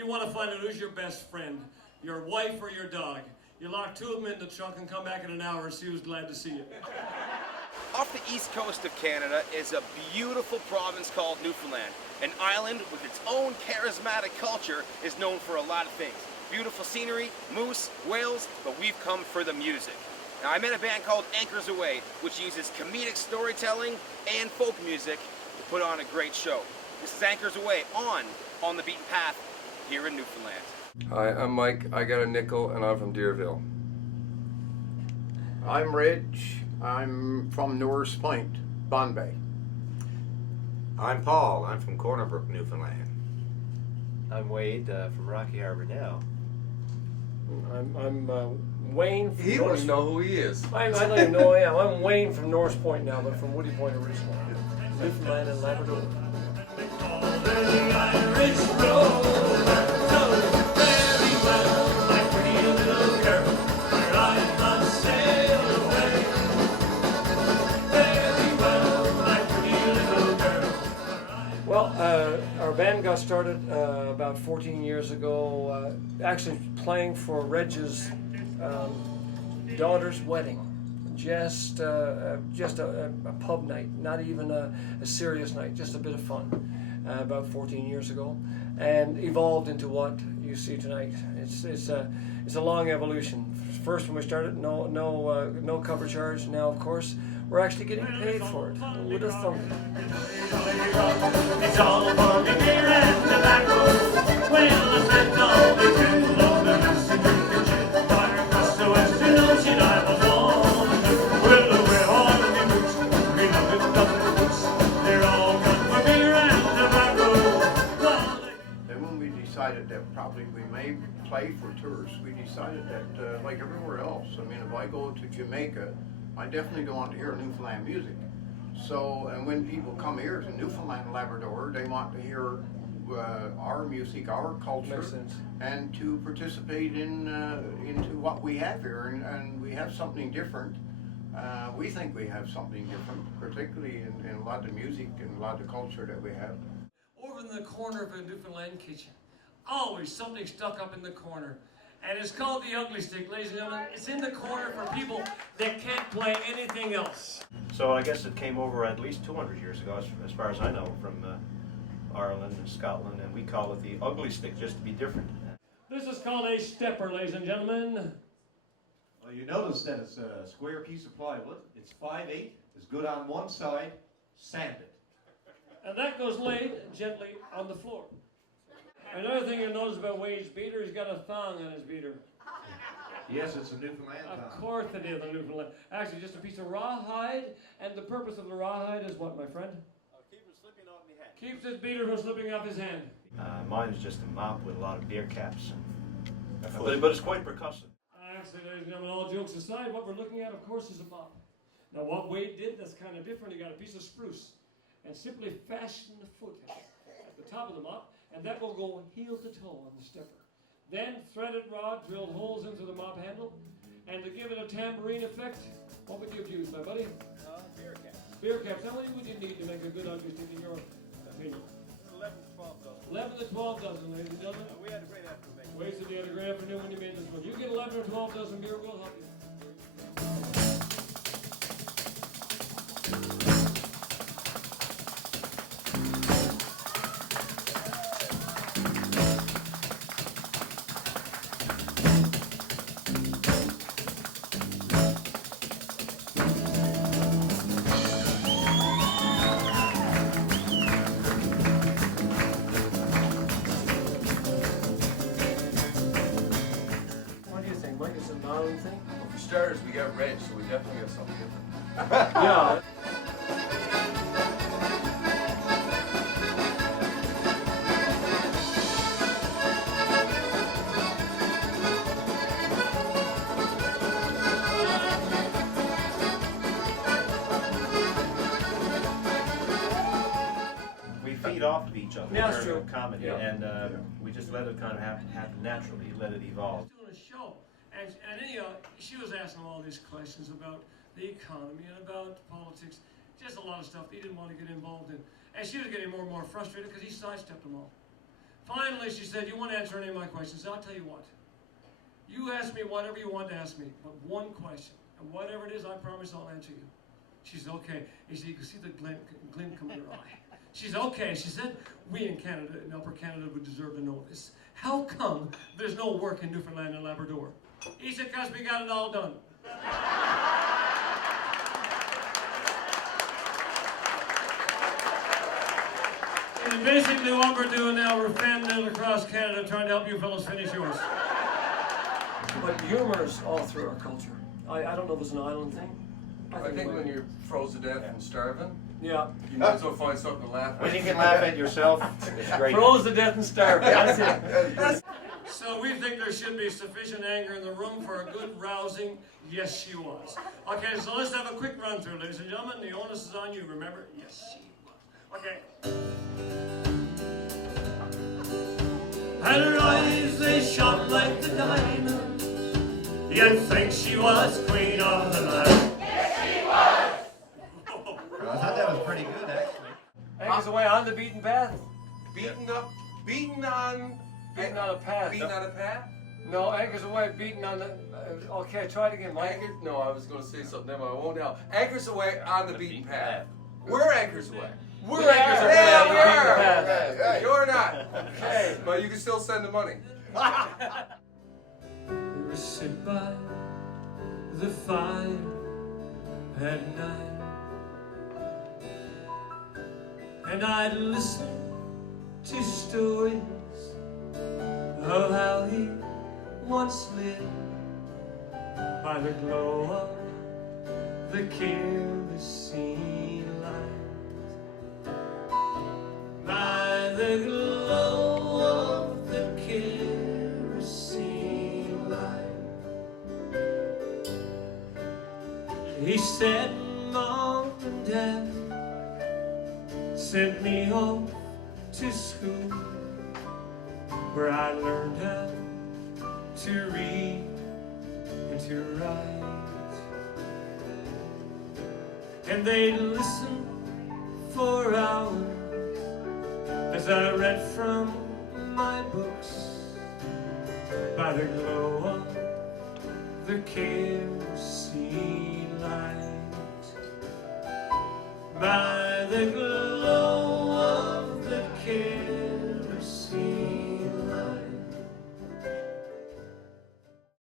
You want to find out who's your best friend, your wife or your dog. You lock two of them in the trunk and come back in an hour and see who's glad to see you. Off the east coast of Canada is a beautiful province called Newfoundland. An island with its own charismatic culture is known for a lot of things. Beautiful scenery, moose, whales, but we've come for the music. Now, I met a band called Anchors Aweigh, which uses comedic storytelling and folk music to put on a great show. This is Anchors Aweigh on the Beaten Path here in Newfoundland. Hi, I'm Mike. I got a nickel and I'm from Deerville. I'm Rich. I'm from Norris Point, Bombay. I'm Paul. I'm from Corner Brook, Newfoundland. I'm Wade from Rocky Harbor now. I'm Wayne from He Norris. doesn't know who he is. I don't even know who I am. I'm Wayne from Norris Point now, but from Woody Point originally. Newfoundland and Labrador. Well, our band got started about 14 years ago, actually playing for Reg's daughter's wedding. Just a pub night, not even a serious night, just a bit of fun, about 14 years ago, and evolved into what you see tonight. It's a long evolution. First, when we started, no cover charge. Now, of course, we're actually getting paid for it. Who would have thunk it? It's all for me here and the back road. Well, I spent all the time along the Mississippi River, far across the western ocean I was born. Well, we're all in the roots, we love it up the roots. They're all good for me and the back road. Then when we decided that probably we may play for tourists, we decided that like everywhere else, I mean, if I go to Jamaica, I definitely don't want to hear Newfoundland music. So, and when people come here to Newfoundland and Labrador, they want to hear our music, our culture, and to participate into what we have here, and we have something different. We think we have something different, particularly in a lot of the music and a lot of the culture that we have. Over in the corner of a Newfoundland kitchen, always something stuck up in the corner. And it's called the ugly stick, ladies and gentlemen. It's in the corner for people that can't play anything else. So I guess it came over at least 200 years ago, as far as I know, from Ireland and Scotland, and we call it the ugly stick, just to be different. This is called a stepper, ladies and gentlemen. Well, you notice that it's a square piece of plywood. It's 5/8, it's good on one side, sand it. And that goes laid gently on the floor. Another thing you'll notice about Wade's beater, he's got a thong on his beater. Yes, it's a Newfoundland thong. Of course it is a Newfoundland. Actually, just a piece of rawhide, and the purpose of the rawhide is what, my friend? Keep it slipping off my hand. Keeps his beater from slipping off his hand. Mine is just a mop with a lot of beer caps. But it's quite percussive. Actually, ladies and gentlemen, all jokes aside, what we're looking at, of course, is a mop. Now, what Wade did that's kind of different, he got a piece of spruce and simply fastened the foot at the top of the mop, and that will go heel to toe on the stepper. Then threaded rod drilled holes into the mop handle, and to give it a tambourine effect, what would you have used, my buddy? Beer caps. Beer caps. How many would you need to make a good ugly stick in your opinion? 11 to 12 dozen. 11 to 12 dozen, ladies and gentlemen. We had a great afternoon. Wade said you had a great afternoon when you made this one. You get 11 or 12 dozen beer, we'll help you. Thing? Well, for starters, we got Reg, so we definitely got something different. Yeah. We feed off of each other Yeah, that's during true. comedy, Yeah. and we just let it kind of happen naturally, let it evolve. Doing a show, and she was asking all these questions about the economy and about politics, just a lot of stuff that he didn't want to get involved in. And she was getting more and more frustrated because he sidestepped them all. Finally, she said, you want to answer any of my questions? I'll tell you what. You ask me whatever you want to ask me, but one question. And whatever it is, I promise I'll answer you. She said, okay. And you can see the glint come in her eye. She said, okay. She said, we in Canada, in Upper Canada, would deserve to know this. How come there's no work in Newfoundland and Labrador? He said, because we got it all done. And basically what we're doing now, we're fanning it across Canada trying to help you fellows finish yours. But humor is all through our culture. I don't know if it's an island thing. I think when you're froze to death and starving, Yeah. you might as well find something to laugh at. When you can laugh at yourself, it's great. Froze to death and starving. That's it. So we think there should be sufficient anger in the room for a good rousing. Yes, she was. Okay, so let's have a quick run through, ladies and gentlemen. The onus is on you. Remember? Yes, she was. Okay. And her eyes, they shone like the diamond. You'd think she was queen of the land. I thought that was pretty good, actually. Anchors away on the beaten path. Beaten on Beaten on a path. beaten on a path? No, anchors away, beaten on the. Okay, try it again, Mike. Anchors? No, I was going to say something, but I won't now. Anchors away on the beaten path. We're anchors away. We're anchors away on the beaten path. Yeah, you're not. Okay. But you can still send the money. We would sit by the fire at night, and I'd listen to stories of how he once lived by the glow of the kerosene light, by the glow of the kerosene light. He said, Mom and Dad sent me off to school, where I learned how to read and to write. And they'd listen for hours as I read from my books by the glow of the kerosene